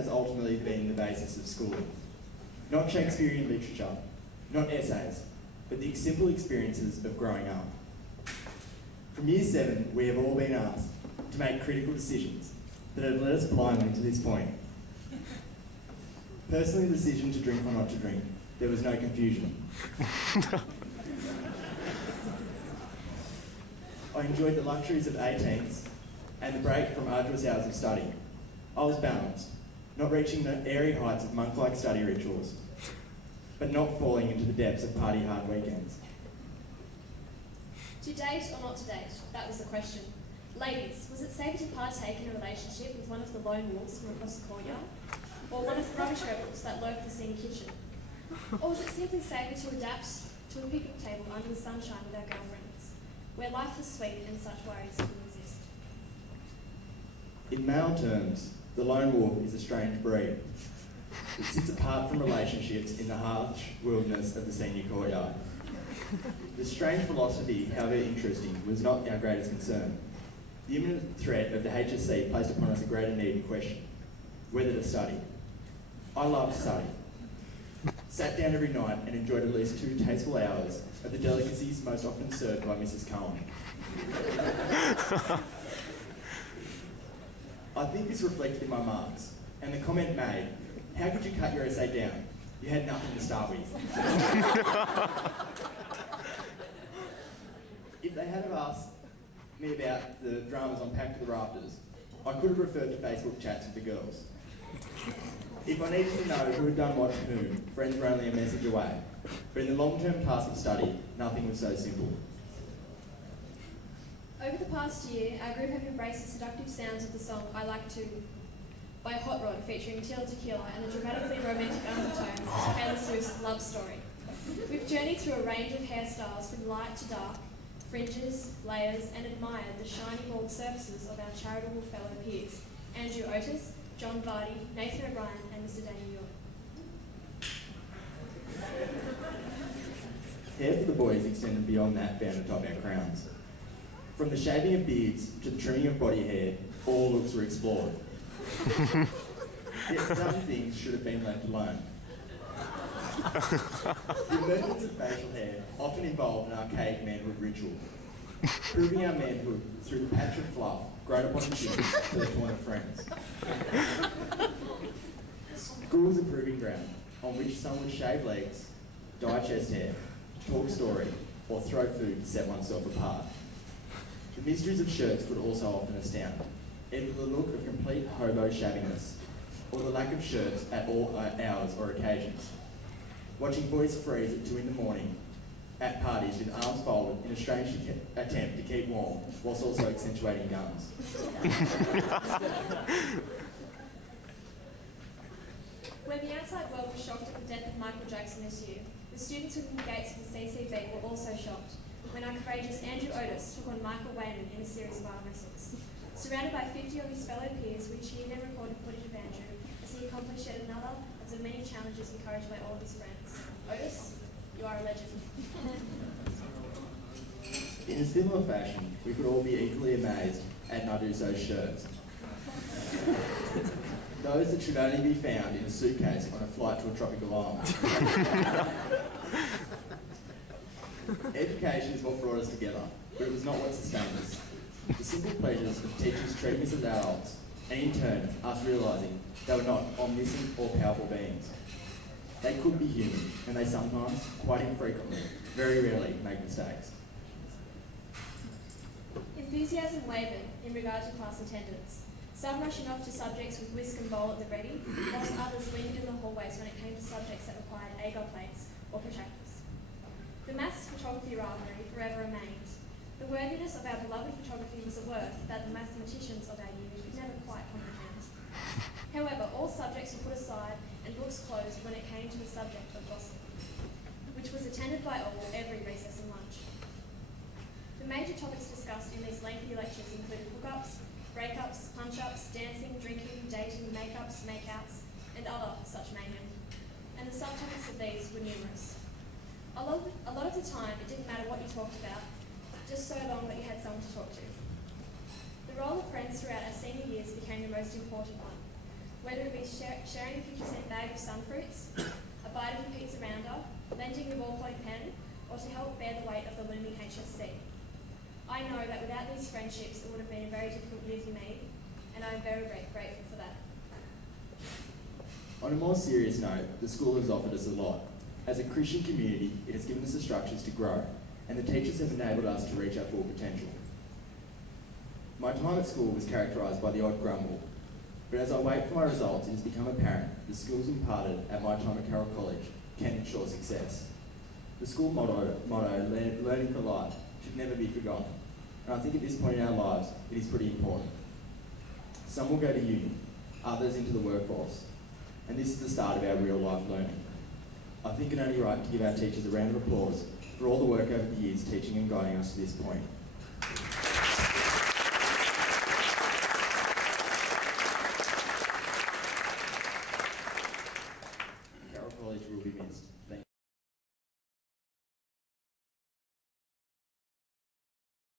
has ultimately been the basis of schooling. Not Shakespearean literature, not essays, but the simple experiences of growing up. From year 7, we have all been asked to make critical decisions that have led us blindly to this point. Personally, the decision to drink or not to drink, there was no confusion. I enjoyed the luxuries of 18s and the break from arduous hours of study. I was balanced, not reaching the airy heights of monk-like study rituals, but not falling into the depths of party-hard weekends. To date or not to date? That was the question. Ladies, was it safer to partake in a relationship with one of the lone wolves from across the courtyard? Or one of the rubbish rebels that lurked the senior kitchen? Or was it simply safer to adapt to a picnic table under the sunshine with our girlfriends, where life was sweet and such worries didn't exist? In male terms, the lone wolf is a strange breed. It sits apart from relationships in the harsh wilderness of the senior courtyard. The strange philosophy, however interesting, was not our greatest concern. The imminent threat of the HSC placed upon us a greater need in question: whether to study. I loved study. Sat down every night and enjoyed at least 2 tasteful hours of the delicacies most often served by Mrs. Cohen. I think this reflected in my marks, and the comment made, "How could you cut your essay down? You had nothing to start with." If they had have asked me about the dramas on Packed to the Rafters, I could have referred to Facebook chats with the girls. If I needed to know who had done what to whom, friends were only a message away. But in the long-term task of study, nothing was so simple. Over the past year, our group have embraced the seductive sounds of the song I Like To by Hot Rod, featuring Tila Tequila and the dramatically romantic undertones of Taylor Swift's Love Story. We've journeyed through a range of hairstyles from light to dark, fringes, layers, and admired the shiny bald surfaces of our charitable fellow peers, Andrew Otis, John Vardy, Nathan O'Brien, and Mr. Daniel Ewin. Hair for the boys extended beyond that found atop our crowns. From the shaving of beards to the trimming of body hair, all looks were explored. Yet some things should have been left alone. The emergence of facial hair often involved an archaic manhood ritual, proving our manhood through the patch of fluff grown upon the chin to the corner friends. School was a proving ground on which some would shave legs, dye chest hair, talk story, or throw food to set oneself apart. The mysteries of shirts could also often astound, either the look of complete hobo shabbiness, or the lack of shirts at all hours or occasions. Watching boys freeze at 2 in the morning at parties with arms folded in a strange attempt to keep warm, whilst also accentuating guns. When the outside world was shocked at the death of Michael Jackson this year, the students within the gates of the CCB were also shocked when our courageous Andrew Otis took on Michael Wayman in a series of arm wrestles. Surrounded by 50 of his fellow peers, we cheered and recorded footage of Andrew as he accomplished yet another of the many challenges encouraged by all of his friends. Otis, you are a legend. In a similar fashion, we could all be equally amazed at Narduso's shirts. Those that should only be found in a suitcase on a flight to a tropical island. Education is what brought us together, but it was not what sustained us. The simple pleasures of teachers treating us as adults, and in turn, us realising they were not omniscient or powerful beings. They could be human, and they sometimes, quite infrequently, very rarely, make mistakes. Enthusiasm wavered in regard to class attendance, some rushing off to subjects with whisk and bowl at the ready, whilst others lingered in the hallways when it came to subjects that required agar plates or protractors. The maths photography rivalry forever remained. The worthiness of our beloved photography was a worth that the mathematicians of our year could never quite comprehend. However, all subjects were put aside and books closed when it came to the subject of gossip, which was attended by all every recess and lunch. The major topics discussed in these lengthy lectures included hookups, breakups, punch-ups, dancing, drinking, dating, make-ups, make-outs, and other such mayhem. And the subtopics of these were numerous. A lot of the time, it didn't matter what you talked about, just so long that you had someone to talk to. The role of friends throughout our senior years became the most important one. whether it be sharing a 50-cent bag of sunfruits, a bite of a pizza rounder, lending a ballpoint pen, or to help bear the weight of the looming HSC. I know that without these friendships, it would have been a very difficult year for me, and I am very grateful for that. On a more serious note, the school has offered us a lot. As a Christian community, it has given us the structures to grow, and the teachers have enabled us to reach our full potential. My time at school was characterised by the odd grumble, but as I wait for my results, it has become apparent the skills imparted at my time at Carroll College can ensure success. The school motto, learning for life, should never be forgotten, and I think at this point in our lives, it is pretty important. Some will go to uni, others into the workforce, and this is the start of our real life learning. I think it's only right to give our teachers a round of applause for all the work over the years teaching and guiding us to this point. Carroll College will be missed.